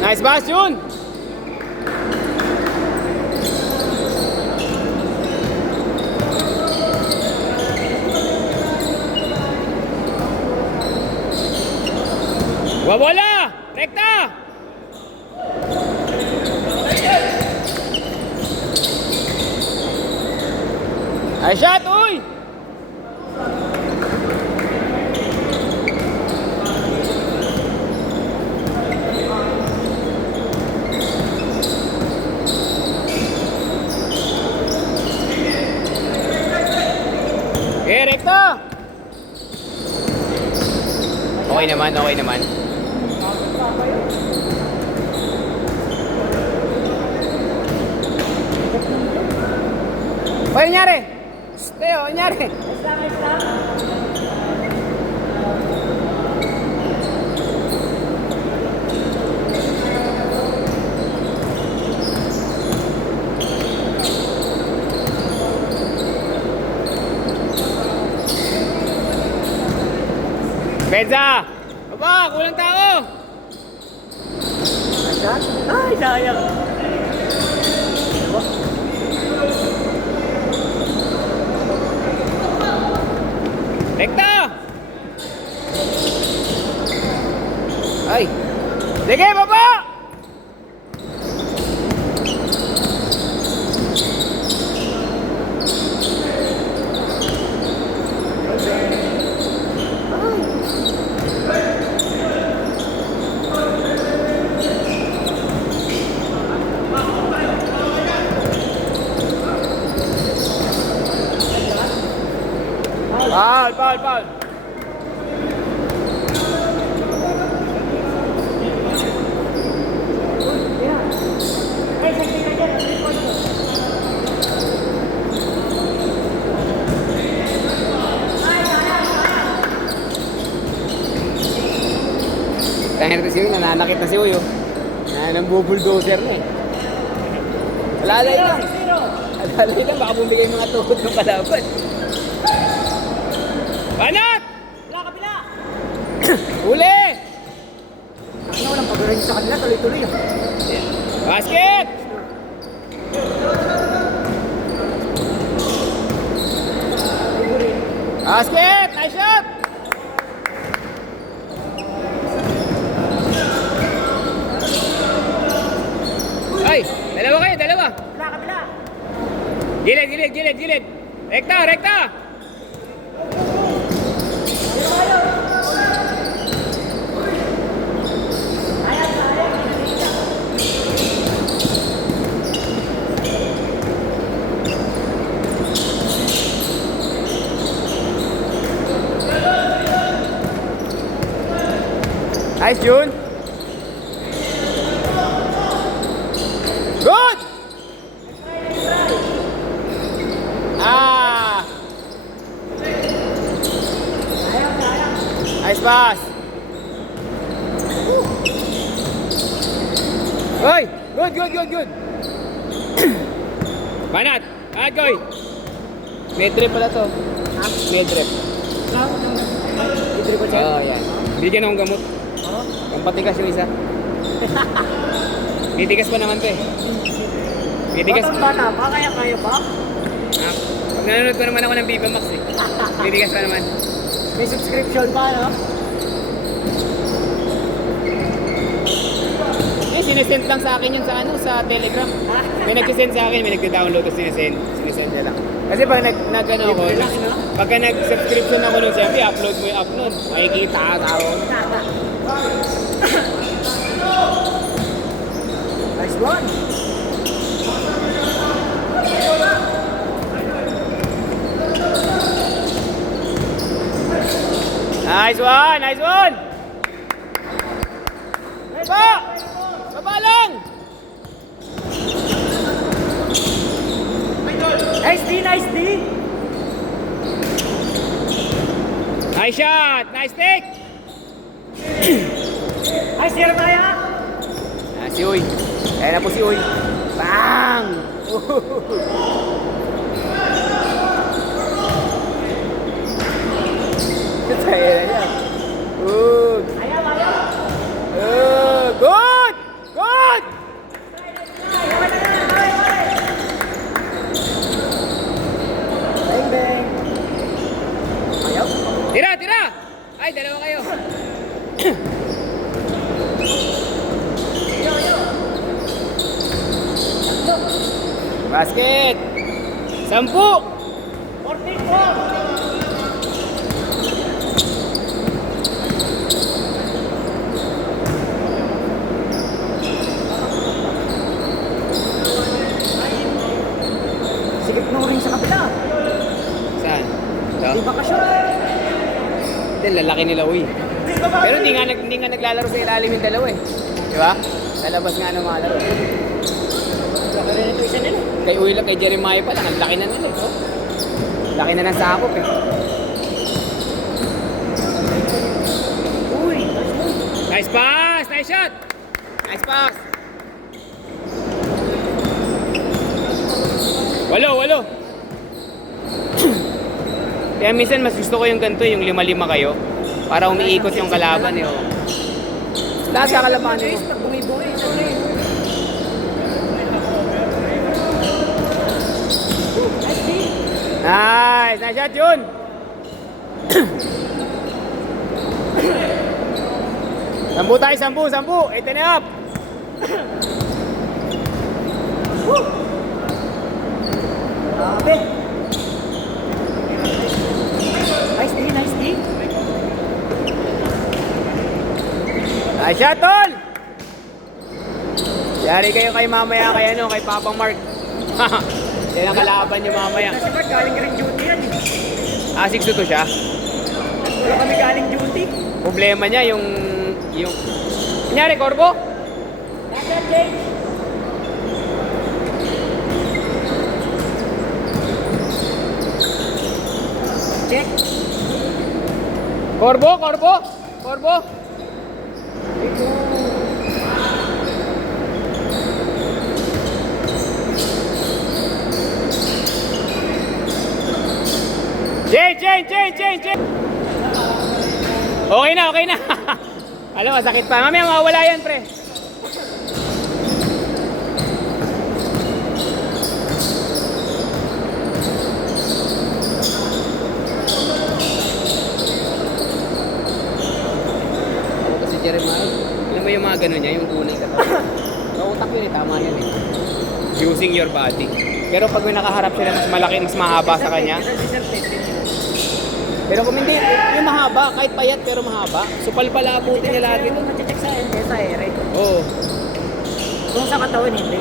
Nice pass, Jun! Wala! Rekta! Ay, shot, uy! Okay, rekta! Okay naman, okay naman. Ano nangyari? Teo, ano nangyari? Benza! Aba, kulang tao! Ay, sayang. Rekta! Ay! Sige, baba! Foul. Dahil kasi yun, nananakit na si Uyo. Nang-bulldozer na eh. Alalay lang. Alalay lang, baka bumigay mga tuhod ng kalaban. Banat! Wala, kabila! Uli! Ano, walang pag-rin sa kanila, tuloy-tuloy. Basket! Basket! Nice shot! Ay! Dalawa kayo, dalawa! Wala, kabila! Gilid! Rekta! Nice, Jun! Good! Nice pass! Oy! Good! Banat! Goy! Med trip pala to. Med trip. Oo, yan. Bigyan akong gamot. Pampatigas yung isa. Titigas pa naman to eh. Titigas. Batang bata pa, kaya ba? Pag nanonood ko naman ako ng Viva Max eh. Titigas pa naman. May subscription pa, no? Eh, sinesend lang sa akin yun sa sa Telegram. May nagsisend sa akin, may nagda-download o sinesend niya lang. Kasi pag nag-ano ako, pagka nag-subscription ako nun, siyempre upload mo yung app nun. Makikita ka tao. Nice one! Nice one! Baba lang! Nice D! Nice shot! Nice take! Ay, sir tayo! Si Uy. Ayan na po si Uy. Bang! Saya na yan. Tira, tira! Ay, dalawa kayo. Basket! 10! 44! Sikip mo rin sa kabila. Saan? Ito? Di bakasyon. Hindi, lalaki nila, uy. Pero hindi nga naglalaro sa ilalim yung dalawa eh. Di ba? Lalabas nga ng mga laro. Laki rin ito isa nila. Kay Uy lang, kay Jeremiah pa lang, ang laki na nila eh. Oh. Laki na ng sakop eh. Uy! Nice pass! Nice shot! Nice pass! Walo! Kaya minsan mas gusto ko yung ganito, yung 5-5 kayo. Para umiikot yung kalaban eh. Oh. Lahat sa kalaban Guys, mo. pag bumi-bumi, isa na yun. Nice! Nice shot yun! Sampu tayo, sampu! 8 and up! Grabe. Nice D. Nice shot, tol! Yari kayo kay mamaya kay Papa Mark. Yan ang kalaban nyo mamaya. Kasi Mark, galing rin duty yan eh. 6-2 siya. Wala kami galing duty. Problema niya yung... Kunyari, Corbo? Nasaan, Jake? Check. Corbo? Jane! Okay na. Alam, masakit pa. Mamaya mawawala yan, pre. Ako kasi Jeremiah. Alam mo yung mga gano'n niya, yung tunay ka. Nautak yun eh, tama yun eh. Using your body. Pero pag may nakaharap sila, mas malaki, mas mahaba sa kanya. Pero kung hindi, yung mahaba, kahit payat pero mahaba, supal pala abutin niya lagi ito. Machecheck sa ere. Oo. Kung sa katawan, hindi.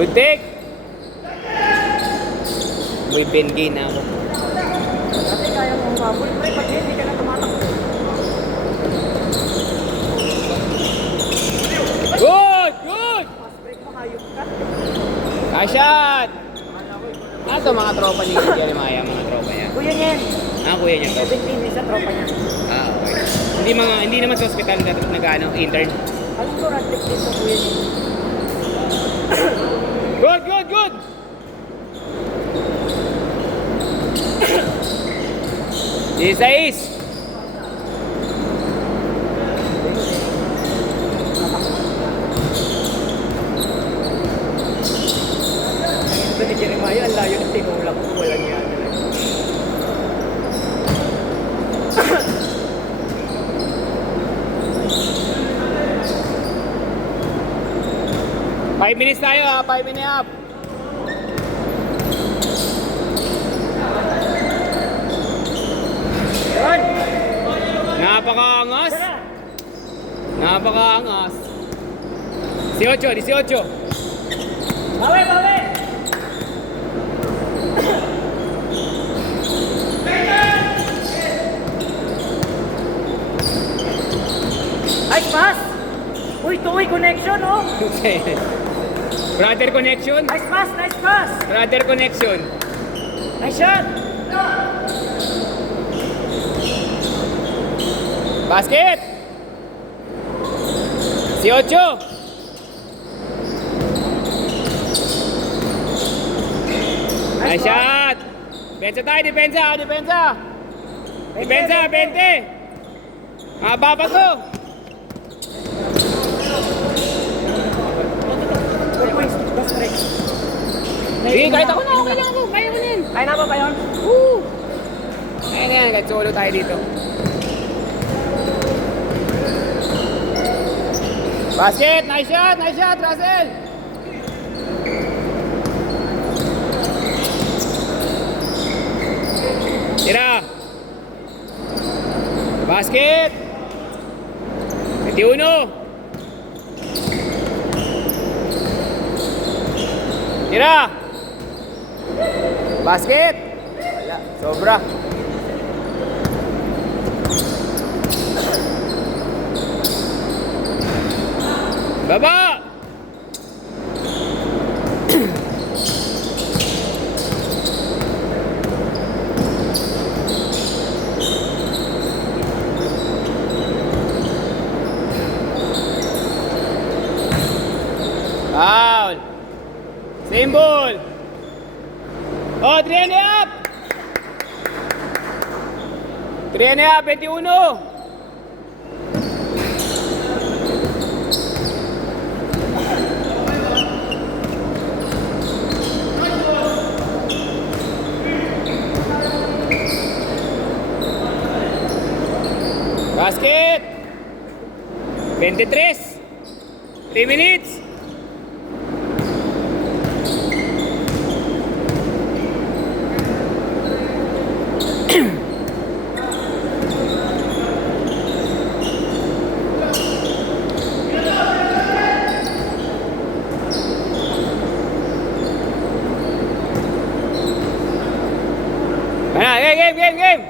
Good take! May Bengay na ako. Dati kaya mo umabol. Pre, pag hindi ka na tumatakbo. Good! Fast break mo, hayop ka. Nice shot! Ano to mga tropa ni Jeremiah, mga tropa niya? Kuya niyan. Kuya niya to. 17, isa tropa niya. Okay. Hindi naman sa ospital nag-ano, intern. Alam ko, rat-trick din sa kuya niya. Good! Isais! Ito ni Jeremiah, ang layo ng tinulak ko. Walang yan. 5 minutes tayo 5 and a half. Yun! Napakaangas. Napakaangas. 18. Bawi! Nice pass! Uy, two-way connection, oh! Brother connection. Nice pass! Brother connection. Nice shot! Basket. 18. Nice shot. Depensa tayo, depensa. Depensa, 20. Haba pa to. Good points, best break. Sige, kahit ako na, okay lang ako. Kaya ko na yan. Kaya na ba yun? Woo! Kaya na yan, kahit solo tayo dito. Basket! Nice shot, Russell! Tira! Basket! 21! Tira! Basket! Wala, sobra. Baba! Foul! Same ball! Oh, 3 and a half! 3 and a half, 21! Basket! 23! 3 minutes! Game!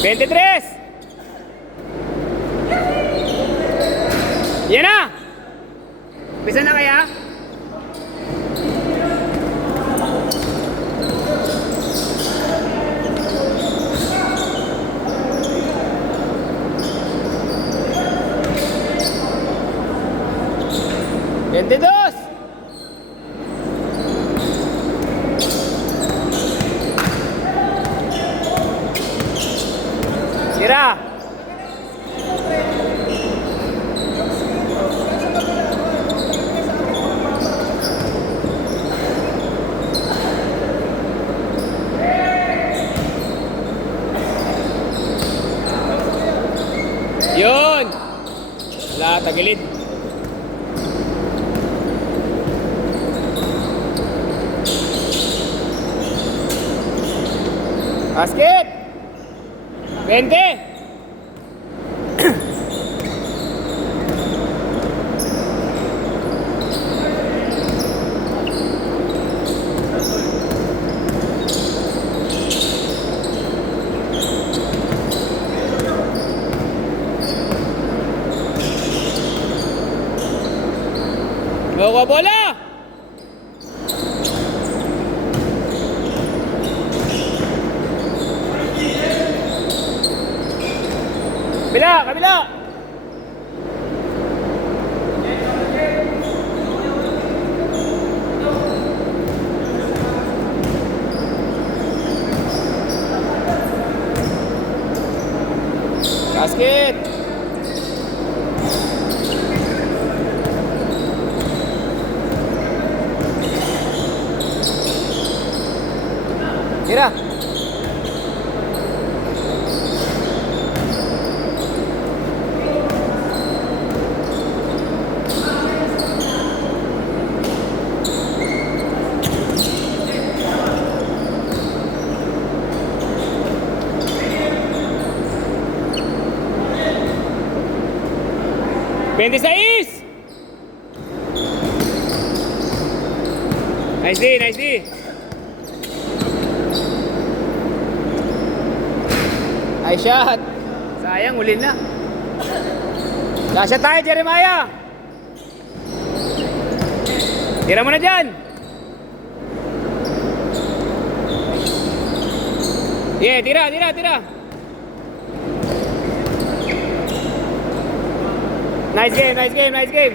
23! Yan na! Bisa na kaya? Dos! Tira! Yun! Wala, tagilid. Basket! 20! Bawa bola! Kabila! Basket! Tira! Nice D. Nice shot. Sayang, uli na. Last shot tayo, Jeremiah. Tira mo na dyan. Yeah, tira. Nice game.